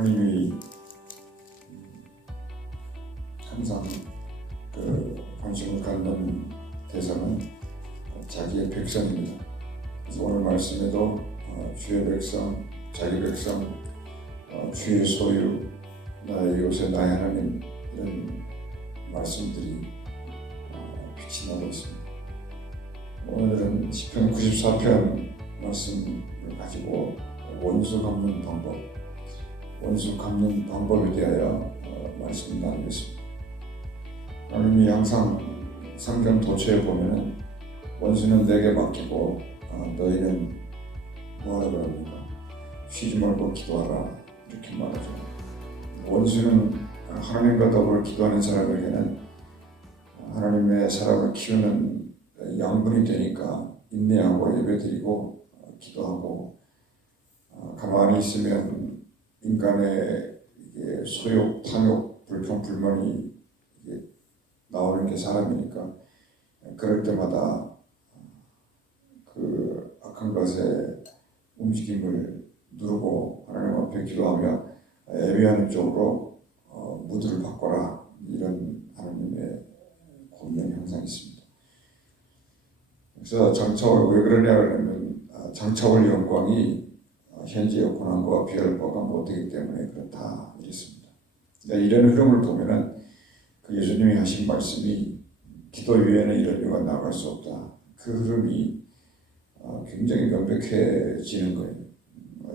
하나님이 항상 관심을 갖는 대상은 자기의 백성입니다. 그래서 오늘 말씀에도 주의 백성, 자기 백성, 주의 소유, 나의 요새 나의 하나님, 이런 말씀들이 빛이 나고 있습니다. 오늘은 시편 94편 말씀을 가지고 원수 갚는 방법, 원수 갚는 방법에 대하여 말씀을 나누겠습니다. 하나님이 항상 성경 도처에 보면은 원수는 내게 맡기고 너희는 뭐하라 그럽니까? 쉬지 말고 기도하라, 이렇게 말하죠. 원수는 하나님과 더불어 기도하는 사람에게는 하나님의 사람을 키우는 양분이 되니까 인내하고 예배드리고 기도하고, 가만히 있으면 인간의 소욕, 탐욕, 불평, 불만이 나오는 게 사람이니까 그럴 때마다 그 악한 것의 움직임을 누르고 하나님 앞에 기도하며 예배하는 쪽으로 무드를 바꿔라, 이런 하나님의 권면이 항상 있습니다. 그래서 장차올 왜 그러냐 그러면 장차올 영광이 현재의 고난과 비할 바가 못되기 때문에 그렇다, 이랬습니다. 이런 흐름을 보면은 그 예수님이 하신 말씀이 기도 위에는 이런 이유가 나갈 수 없다, 그 흐름이 굉장히 명백해지는 거예요.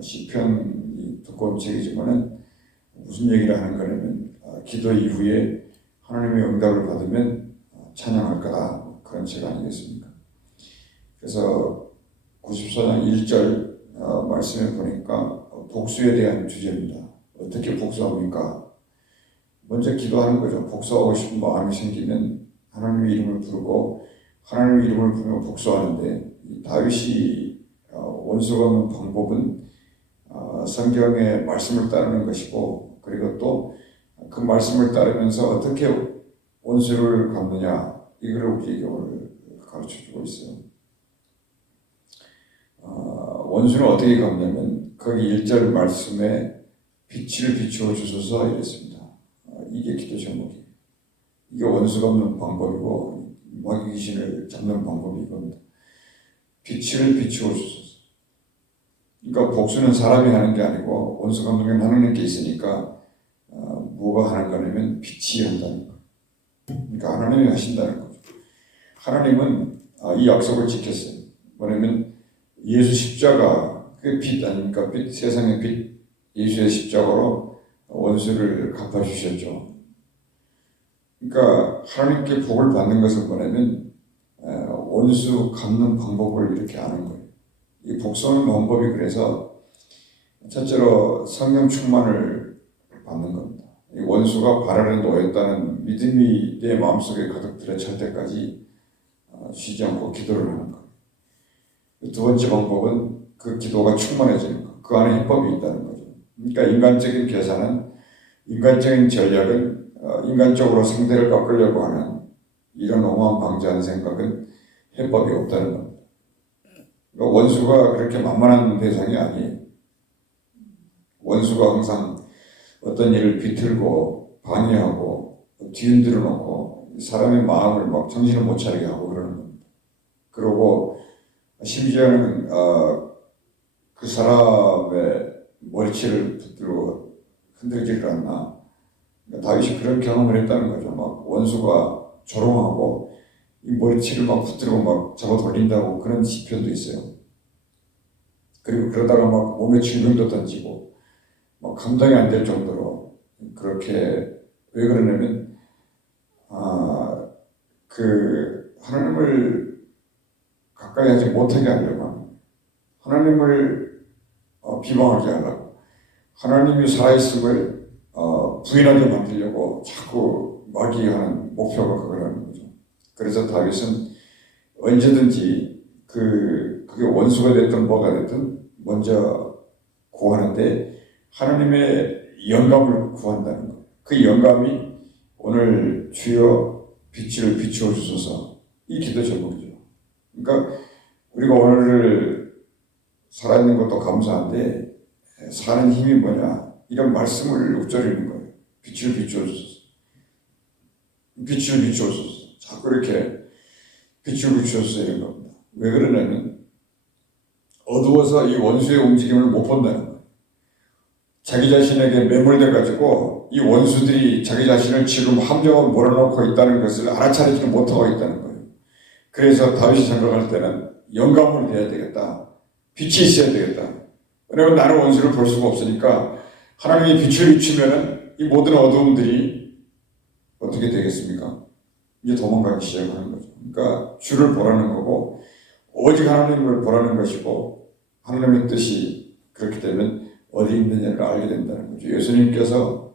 시편이 두꺼운 책이지만은 무슨 얘기를 하는 거냐면 기도 이후에 하나님의 응답을 받으면 찬양할 거다, 그런 책 아니겠습니까? 그래서 94장 1절 말씀에 보니까 복수에 대한 주제입니다. 어떻게 복수합니까? 먼저 기도하는 거죠. 복수하고 싶은 마음이 생기면 하나님의 이름을 부르고 하나님의 이름을 부르며 복수하는데, 다윗이 원수 갚는 방법은 성경의 말씀을 따르는 것이고, 그리고 또 그 말씀을 따르면서 어떻게 원수를 갚느냐, 이걸 우리에게 오늘 가르쳐주고 있어요. 원수는 어떻게 갚냐면 거기 1절 말씀에 빛을 비추어 주소서 이랬습니다. 이게 기도 제목이에요. 이게 원수 갚는 방법이고 마귀 귀신을 잡는 방법이 이겁니다. 빛을 비추어 주소서. 그러니까 복수는 사람이 하는 게 아니고 원수 갚는 건 하나님께 있으니까 뭐가 하는 거냐면 빛이 한다는 거. 그러니까 하나님이 하신다는 거죠. 하나님은 이 약속을 지켰어요. 뭐냐면 예수 십자가, 그 빛 아닙니까? 빛, 세상의 빛, 예수의 십자가로 원수를 갚아주셨죠. 그러니까 하나님께 복을 받는 것은 뭐냐면 원수 갚는 방법을 이렇게 아는 거예요. 이 복수하는 방법이 그래서 첫째로 성령 충만을 받는 겁니다. 이 원수가 발 아래 놓였다는 믿음이 내 마음속에 가득 들어찰 때까지 쉬지 않고 기도를 하는 거예요. 두 번째 방법은 그 기도가 충만해지는 것, 그 안에 해법이 있다는 거죠. 그러니까 인간적인 계산은, 인간적인 전략은, 인간적으로 상대를 깎으려고 하는 이런 엉망 방자한 생각은 해법이 없다는 겁니다. 그러니까 원수가 그렇게 만만한 대상이 아니에요. 원수가 항상 어떤 일을 비틀고 방해하고 뒤흔들어 놓고 사람의 마음을 막 정신을 못 차리게 하고 그러는 겁니다. 그러고 심지어는 그 사람의 머리채를 붙들고 흔들지를 않나. 그러니까 다윗이 그런 경험을 했다는 거죠. 막 원수가 조롱하고 이 머리채를 막 붙들고 막 잡아 돌린다고, 그런 시편도 있어요. 그리고 그러다가 막 몸에 질병도 던지고 막 감당이 안 될 정도로 그렇게, 왜 그러냐면 그 하나님을 가까이 하지 못하게 하려고 합니다. 하나님을 비방하게 하려고, 하나님이 살아있음을 부인하게 만들려고 자꾸 마귀하는 목표가 그거라는 거죠. 그래서 다윗은 언제든지 그게 원수가 됐든 뭐가 됐든 먼저 구하는데 하나님의 영감을 구한다는 거예요. 그 영감이 오늘 주여 빛을 비추어 주소서, 이 기도 제목이죠. 그러니까 우리가 오늘을 살아있는 것도 감사한데 사는 힘이 뭐냐? 이런 말씀을 읊조리는 거예요. 빛을 비추어주소서. 빛을 비추어주소서. 자꾸 이렇게 빛을 비추어주소서 이런 겁니다. 왜 그러냐면 어두워서 이 원수의 움직임을 못 본다는 거예요. 자기 자신에게 매몰돼가지고 이 원수들이 자기 자신을 지금 함정으로 몰아넣고 있다는 것을 알아차리지 못하고 있다는 거예요. 그래서 다윗이 생각할 때는 영감으로 돼야 되겠다. 빛이 있어야 되겠다. 왜냐하면 나는 원수를 볼 수가 없으니까 하나님이 빛을 비추면 이 모든 어두움들이 어떻게 되겠습니까? 이제 도망가기 시작하는 거죠. 그러니까 주를 보라는 거고 오직 하나님을 보라는 것이고 하나님의 뜻이 그렇게 되면 어디 있느냐를 알게 된다는 거죠. 예수님께서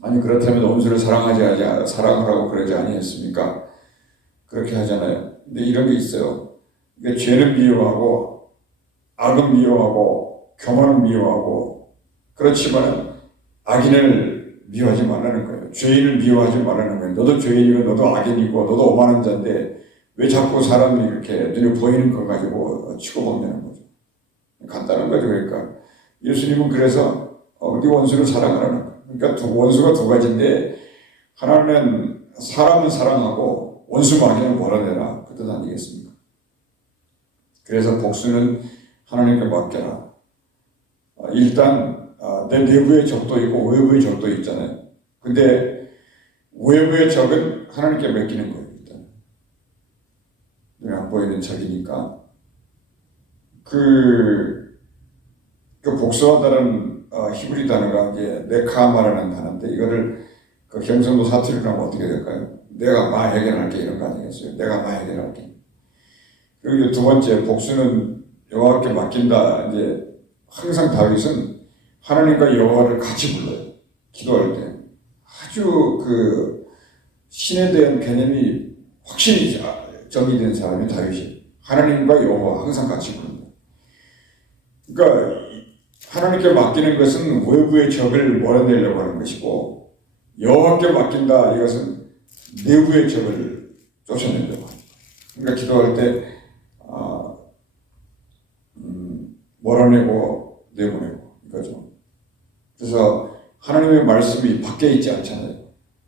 아니 그렇다면 원수를 사랑하라고 그러지 아니했습니까? 그렇게 하잖아요. 근데 이런 게 있어요. 그러니까 죄는 미워하고 악은 미워하고 교만은 미워하고 그렇지만 악인을 미워하지 말라는 거예요. 죄인을 미워하지 말라는 거예요. 너도 죄인이고 너도 악인이고 너도 오만한 자인데 왜 자꾸 사람이 이렇게 눈에 보이는 거 가지고 치고받냐는 거죠. 간단한 거죠. 그러니까 예수님은 그래서 네 원수를 사랑하라는 거예요. 그러니까 원수가 두 가지인데 하나는 사람은 사랑하고 원수 마귀는 몰아내라 그 뜻 아니겠습니까? 그래서 복수는 하나님께 맡겨라. 일단 내 내부의 적도 있고 외부의 적도 있잖아요. 근데 외부의 적은 하나님께 맡기는 거예요. 일단 눈에 안 보이는 적이니까 그 복수하다는 히브리 단어가 이제 네카마라는 단어인데 이거를 그 경상도 사투리로 하면 어떻게 될까요? 내가 마 해결할게 이런 거 아니겠어요? 내가 마 해결할게. 그리고 두 번째 복수는 여호와께 맡긴다. 이제 항상 다윗은 하나님과 여호와를 같이 불러요. 기도할 때 아주 그 신에 대한 개념이 확실히 정의된 사람이 다윗이 하나님과 여호와 항상 같이 부른다. 그러니까 하나님께 맡기는 것은 외부의 적을 몰아내려고 하는 것이고 여호와께 맡긴다 이것은 내부의 적을 쫓아내려고 합니다. 그러니까 기도할 때 몰아내고 내보내고 이거죠. 그래서 하나님의 말씀이 밖에 있지 않잖아요.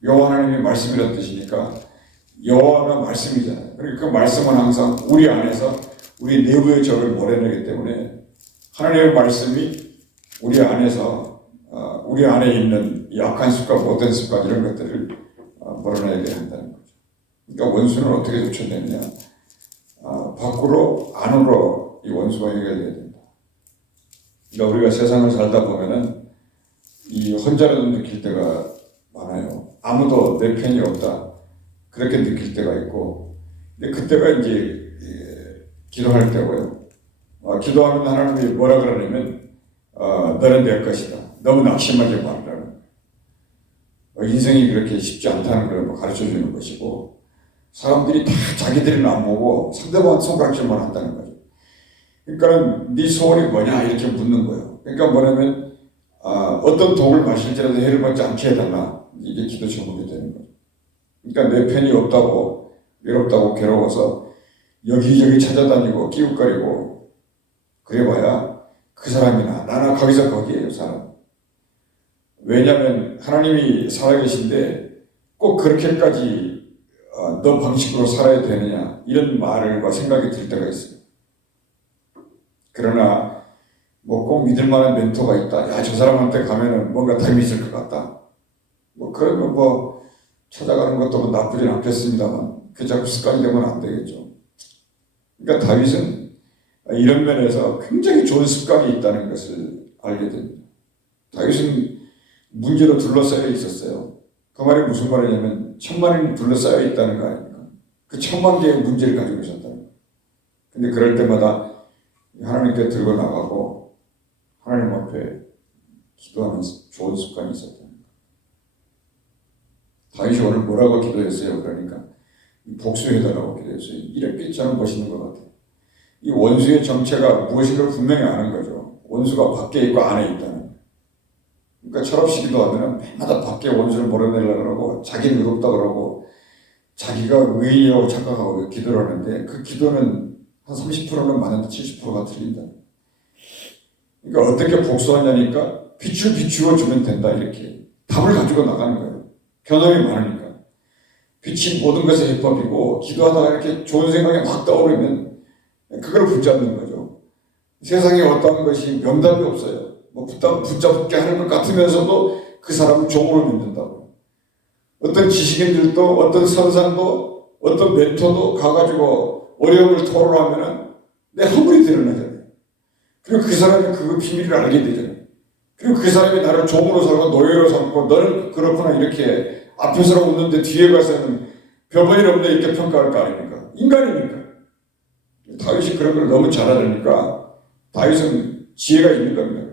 여호와 하나님의 말씀이라는 뜻이니까 여호와가 말씀이잖아요. 그러니까 그 말씀은 항상 우리 안에서 우리 내부의 적을 몰아내기 때문에 하나님의 말씀이 우리 안에서 우리 안에 있는 약한 습관, 못된 습관 이런 것들을 몰아내야 한다는 거죠. 그러니까 원수는 어떻게 쫓아내느냐? 밖으로 안으로 이 원수가 해결돼야 된다. 그러니까 우리가 세상을 살다 보면은 이 혼자라도 느낄 때가 많아요. 아무도 내 편이 없다. 그렇게 느낄 때가 있고, 근데 그때가 이제 기도할 때고요. 기도하면 하나님이 뭐라 그러냐면 너는 내 것이다. 너무 낙심하지 말라는 인생이 그렇게 쉽지 않다는 걸 가르쳐주는 것이고 사람들이 다 자기들은 안 보고 상대방 손가락질만 한다는 거죠. 그러니까 네 소원이 뭐냐 이렇게 묻는 거예요. 그러니까 뭐냐면 어떤 독을 마실지라도 해를 받지 않게 해달라. 이게 기도 제목이 되는 거죠. 그러니까 내 편이 없다고 외롭다고 괴로워서 여기저기 찾아다니고 끼웃거리고 그래봐야 그 사람이나 나나 거기서 거기에요 사람. 왜냐하면 하나님이 살아계신데 꼭 그렇게까지 너 방식으로 살아야 되느냐 이런 말과 생각이 들 때가 있어요. 그러나 뭐 꼭 믿을 만한 멘토가 있다. 야, 저 사람한테 가면은 뭔가 답이 있을 것 같다. 뭐 그러면 뭐 찾아가는 것도 뭐 나쁘진 않겠습니다만 그 자꾸 습관이 되면 안 되겠죠. 그러니까 다윗은 이런 면에서 굉장히 좋은 습관이 있다는 것을 알게 됩니다. 다윗은 문제로 둘러싸여 있었어요. 그 말이 무슨 말이냐면 1000만이 둘러싸여 있다는 거 아닙니까? 그 1000만 개의 문제를 가지고 있었다는 거예요. 근데 그럴 때마다 하나님께 들고 나가고 하나님 앞에 기도하는 좋은 습관이 있었다는 거예요. 다윗이 오늘 뭐라고 기도했어요? 그러니까 복수해달라고 기도했어요. 이렇게 저는 멋있는 것 같아요. 이 원수의 정체가 무엇인가 분명히 아는 거죠. 원수가 밖에 있고 안에 있다는 거예요. 그러니까 철없이 기도하면 매마다 밖에 원수를 몰아내려고 그러고 자기는 의롭다 그러고 자기가 의인이라고 착각하고 기도를 하는데 그 기도는 한 30%는 맞는데 70%가 틀린다. 그러니까 어떻게 복수하냐니까 빛을 비추어 주면 된다 이렇게 답을 가지고 나가는 거예요. 경험이 많으니까. 빛이 모든 것의 해법이고 기도하다가 이렇게 좋은 생각이 막 떠오르면 그걸 붙잡는 거죠. 세상에 어떠한 것이 명답이 없어요. 뭐 붙잡게 하는 것 같으면서도 그 사람을 종으로 믿는다고. 어떤 지식인들도 어떤 선상도 어떤 멘토도 가가지고 어려움을 토로하면은 내 허물이 드러나잖아요. 그리고 그 사람이 그 비밀을 알게 되잖아요. 그리고 그 사람이 나를 종으로 삼고 노예로 삼고 너는 그렇구나 이렇게 앞에서 웃는데 뒤에 가서는 별볼일 없네 이렇게 평가할 거 아닙니까? 인간이니까. 다윗이 그런 걸 너무 잘 알으니까 다윗은 지혜가 있는 겁니다.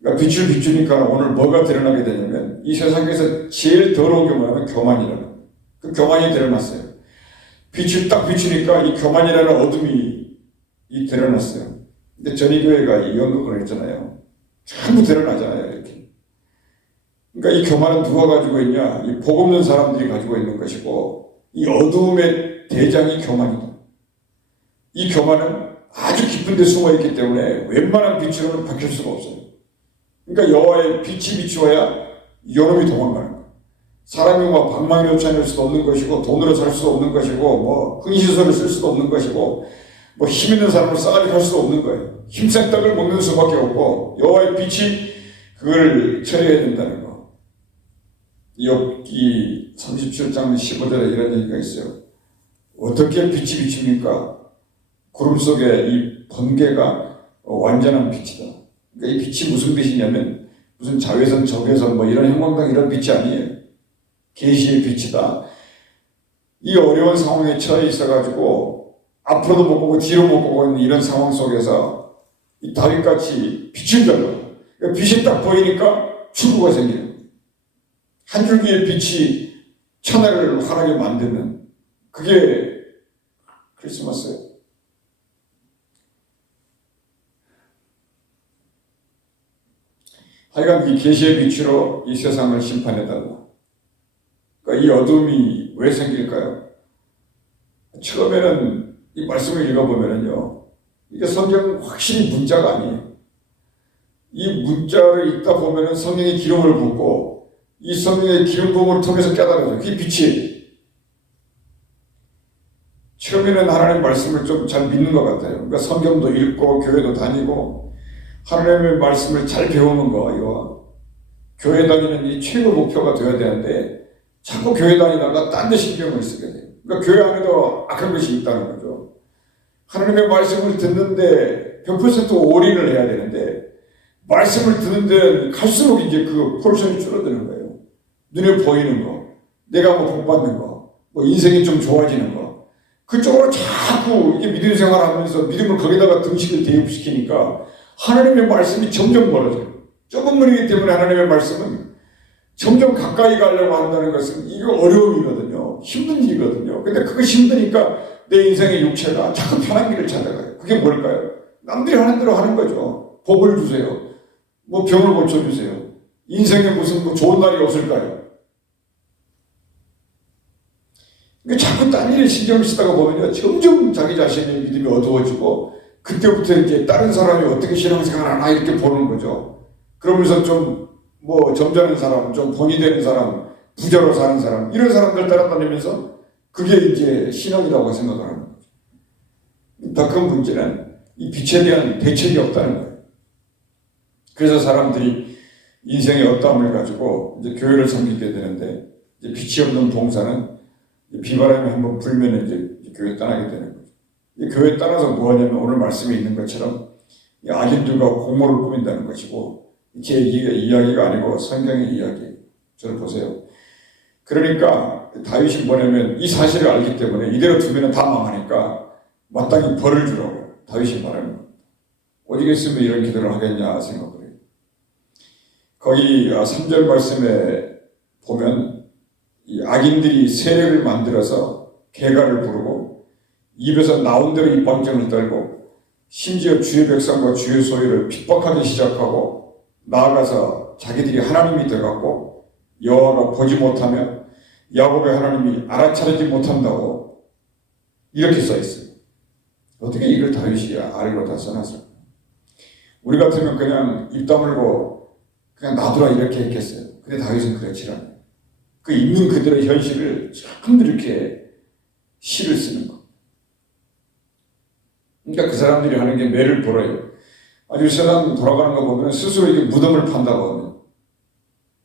그러니까 빛을 비추니까 오늘 뭐가 드러나게 되냐면 이 세상에서 제일 더러운 게 뭐냐면 교만이라는 거예요. 그 교만이 드러났어요. 빛을 딱 비추니까 이 교만이라는 어둠이 드러났어요. 근데 전위교회가 이 연극을 했잖아요. 전부 드러나잖아요, 이렇게. 그러니까 이 교만은 누가 가지고 있냐? 이 복 없는 사람들이 가지고 있는 것이고, 이 어두움의 대장이 교만이다. 이 교만은 아주 깊은 데 숨어 있기 때문에 웬만한 빛으로는 밝힐 수가 없어요. 그러니까 여호와의 빛이 비추어야 요놈이 도망가는 거예요. 사람이 뭐 방망이로 쳐낼 수도 없는 것이고, 돈으로 살 수도 없는 것이고, 뭐 흥신소를 쓸 수도 없는 것이고, 뭐 힘 있는 사람을 싸가지 할 수도 없는 거예요. 힘센 떡을 먹는 수밖에 없고 여호와의 빛이 그걸 처리해야 된다는 거. 욥기 37장 15절에 이런 얘기가 있어요. 어떻게 빛이 비춥니까? 구름 속에 이 번개가 완전한 빛이다. 그러니까 이 빛이 무슨 빛이냐면 무슨 자외선, 적외선 뭐 이런 형광등 이런 빛이 아니에요. 계시의 빛이다. 이 어려운 상황에 처해 있어가지고 앞으로도 못 보고 뒤로 못 보고 있는 이런 상황 속에서 이 다윗같이 빛을 달라. 빛이 딱 보이니까 출구가 생겨요. 한 줄기의 빛이 천하를 환하게 만드는 그게 크리스마스예요. 하여간 이 계시의 빛으로 이 세상을 심판해달라. 그러니까 이 어둠이 왜 생길까요? 처음에는 이 말씀을 읽어보면요. 이게 성경 확실히 문자가 아니에요. 이 문자를 읽다 보면은 성령의 기름을 붓고 이 성령의 기름 부음을 통해서 깨달아져요. 그게 빛이에요. 처음에는 하나님의 말씀을 좀 잘 믿는 것 같아요. 그러니까 성경도 읽고 교회도 다니고 하나님의 말씀을 잘 배우는 거 이거 교회 다니는 이 최고 목표가 되어야 되는데 자꾸 교회 다니다가 딴 데 신경을 쓰게 돼요. 그러니까 교회 안에도 악한 것이 있다는 거죠. 하나님의 말씀을 듣는데 100% 올인을 해야 되는데 말씀을 듣는데 갈수록 이제 그 포션이 줄어드는 거예요. 눈에 보이는 거, 내가 뭐 복받는 거, 뭐 인생이 좀 좋아지는 거 그쪽으로 자꾸 이게 믿음 생활하면서 믿음을 거기다가 등식을 대입시키니까 하나님의 말씀이 점점 멀어져요. 좁은 문이기 때문에 하나님의 말씀은 점점 가까이 가려고 한다는 것은 이거 어려움이거든요. 힘든 일이거든요. 근데 그거 힘드니까 내 인생의 육체가 자꾸 편한 길을 찾아가요. 그게 뭘까요? 남들이 하는 대로 하는 거죠. 복을 주세요. 뭐 병을 고쳐주세요. 인생에 무슨 뭐 좋은 날이 없을까요? 그러니까 자꾸 딴 일에 신경을 쓰다가 보면요. 점점 자기 자신의 믿음이 어두워지고 그때부터 이제 다른 사람이 어떻게 신앙생활을 하나 이렇게 보는 거죠. 그러면서 좀 뭐 점잖은 사람, 좀 본이 되는 사람, 부자로 사는 사람 이런 사람들 따라다니면서 그게 이제 신앙이라고 생각하는 거죠. 더 큰 문제는 이 빛에 대한 대책이 없다는 거예요. 그래서 사람들이 인생의 어떠함을 가지고 이제 교회를 섬기게 되는데 이제 빛이 없는 봉사는 비바람이 한번 불면 이제 교회 떠나게 되는 거죠. 이 교회 떠나서 뭐 하냐면 오늘 말씀에 있는 것처럼 악인들과 공모를 꾸민다는 것이고 제 이야기가 아니고 성경의 이야기. 저를 보세요. 그러니까 다윗이 뭐냐면 이 사실을 알기 때문에 이대로 두면 다 망하니까 마땅히 벌을 주라고 다윗이 말하는 겁니다. 오직 있으면 이런 기도를 하겠냐 생각을 해요. 거기 3절 말씀에 보면 이 악인들이 세력을 만들어서 개가를 부르고 입에서 나온 대로 입방정을 떨고 심지어 주의 백성과 주의 소유를 핍박하기 시작하고 나아가서 자기들이 하나님이 되었고 여호와가 보지 못하며 야곱의 하나님이 알아차리지 못한다고 이렇게 써있어요. 어떻게 이걸 다윗이 알고 다 써놨을까? 우리 같으면 그냥 입 다물고 그냥 놔두라 이렇게 했겠어요. 근데 다윗은 그렇지 않아요. 그 있는 그대로의 현실을 전부 이렇게 시를 쓰는 거. 그러니까 그 사람들이 하는 게 매를 벌어요. 아주 세상 돌아가는 거 보면 스스로 이게 무덤을 판다고 하면.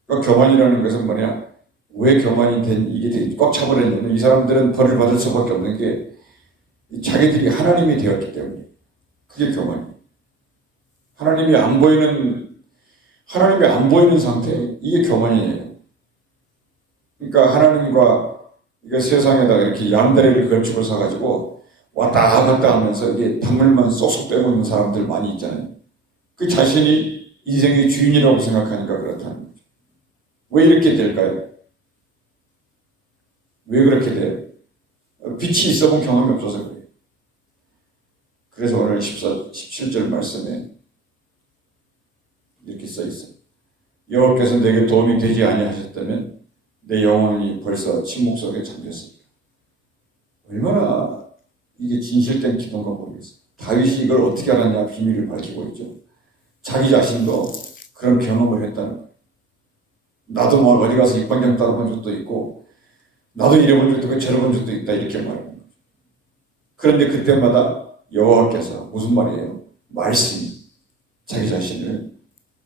그러니까 교만이라는 것은 뭐냐? 왜 교만이 이게 꽉 차버렸냐면 이 사람들은 벌을 받을 수밖에 없는 게 자기들이 하나님이 되었기 때문에. 그게 교만이에요. 하나님이 안 보이는 상태, 이게 교만이에요. 그러니까 하나님과 이게 세상에다가 이렇게 양다리를 걸치고 서가지고 왔다 갔다 하면서 이게 단물만 쏙쏙 빼먹는 사람들 많이 있잖아요. 그 자신이 인생의 주인이라고 생각하니까 그렇다는 거죠. 왜 이렇게 될까요? 왜 그렇게 돼요? 빛이 있어본 경험이 없어서 그래요. 그래서 오늘 17절 말씀에 이렇게 써 있어요. 여호와께서 내게 도움이 되지 아니하셨다면 내 영혼이 벌써 침묵 속에 잠겼습니다. 얼마나 이게 진실된 기도인가 모르겠어요. 다윗이 이걸 어떻게 알았냐 비밀을 밝히고 있죠. 자기 자신도 그런 경험을 했다는 거예요. 나도 뭐 어디 가서 입방정 따라본 적도 있고 나도 이래본 적도 있고 저래본 적도 있다 이렇게 말하는 거죠. 그런데 그때마다 여호와께서 무슨 말이에요? 말씀이 자기 자신을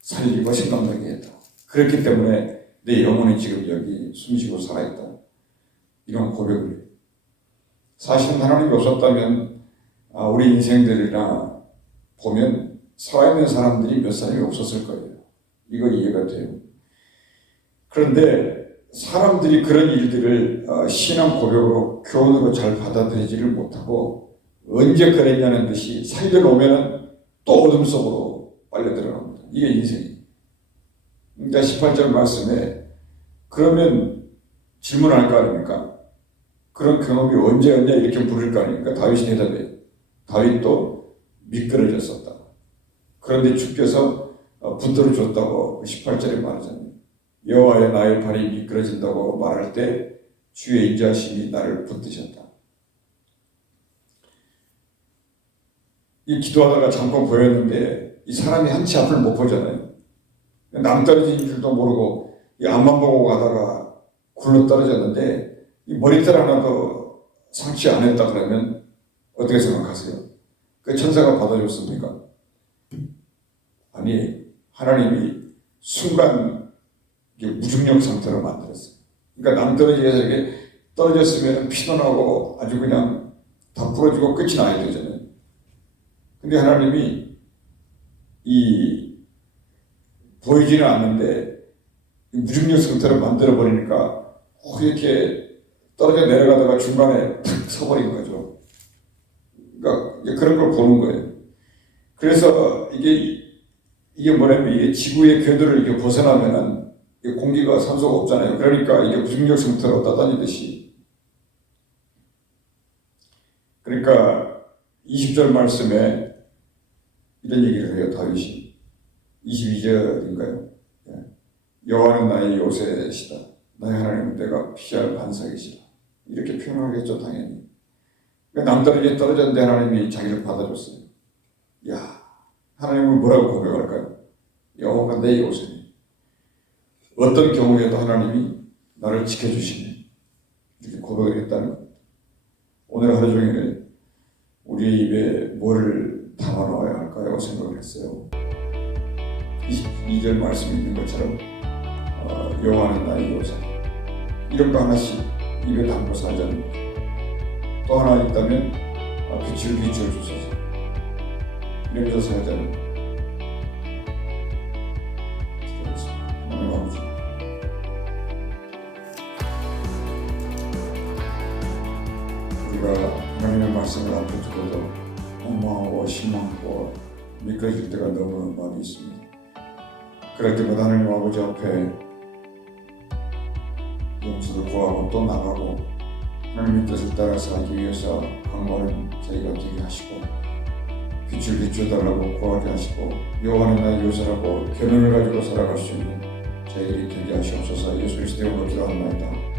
살리고 생각나게 했다. 그렇기 때문에 내 영혼이 지금 여기 숨쉬고 살아있다. 이런 고백을 해요. 사실은 하나님이 없었다면 우리 인생들이나 보면 살아있는 사람들이 몇 사람이 없었을 거예요. 이거 이해가 돼요. 그런데 사람들이 그런 일들을 신앙 고백으로 교훈으로 잘 받아들이지를 못하고 언제 그랬냐는 듯이 살들 오면은 또 어둠 속으로 빨려 들어갑니다. 이게 인생이에요. 그러니까 18절 말씀에 그러면 질문할 거 아닙니까? 그런 경험이 언제였냐 이렇게 물을 거 아닙니까? 다윗이 대답해요. 다윗도 미끄러졌었다. 그런데 주께서 붙들어 줬다고 18절에 말하잖아요. 여호와의 나의 발이 미끄러진다고 말할 때 주의 인자하심이 나를 붙드셨다. 이 기도하다가 잠깐 보였는데 이 사람이 한치 앞을 못 보잖아요. 남 떨어진 줄도 모르고 이 앞만 보고 가다가 굴러 떨어졌는데 이 머리털 하나도 상치 안 했다 그러면 어떻게 생각하세요? 그 천사가 받아줬습니까? 아니, 하나님이 순간 무중력 상태로 만들었어요. 그러니까 남떨어지에서 이렇게 떨어졌으면 피도 나고 아주 그냥 다 부러지고 끝이 나야 되잖아요. 근데 하나님이 보이지는 않는데 무중력 상태로 만들어버리니까 이렇게 떨어져 내려가다가 중간에 탁 서버린 거죠. 그러니까 그런 걸 보는 거예요. 그래서 이게 뭐냐면 이게 지구의 궤도를 이렇게 벗어나면은 공기가 산소가 없잖아요. 그러니까 이게 무중력 상태로 떠다니듯이. 그러니까 20절 말씀에 이런 얘기를 해요. 다윗이 22절인가요? 여호와는 나의 요새시다. 나의 하나님은 내가 피할 반석이시다. 이렇게 표현하겠죠, 당연히. 남다르게 떨어졌는데 하나님이 자기를 받아줬어요. 야, 하나님은 뭐라고 고백할까요? 여호와가 내 요새네. 어떤 경우에도 하나님이 나를 지켜주시네. 이렇게 고백을 했다는 겁니다. 오늘 하루 종일 우리 입에 뭐를 담아놓아야 할까요? 생각을 했어요. 22절 말씀이 있는 것처럼 여호와는 나의 요새. 이런 거 하나씩 입에 담고 살자는 거죠. 또 하나 있다면 빛을 주소서. 이러면서 살자는 거죠. 하나님 아버지, 우리가 하나님의 말씀을 앞에 두고도 엉망하고 실망하고 미끄러질 때가 너무 많이 있습니다. 그럴 때마다 하나님 아버지 앞에 용서를 구하고 또 나가고 하나님의 뜻을 따라 살기 위해서 강구하는 저희가 되게 하시고 빛을 비춰달라고 구하게 하시고 여호와는 나의 요새라고 결론을 가지고 살아갈 수 있는 저희들이 되게 하시옵소서. 예수 그리스도의 이름으로 기도합니다.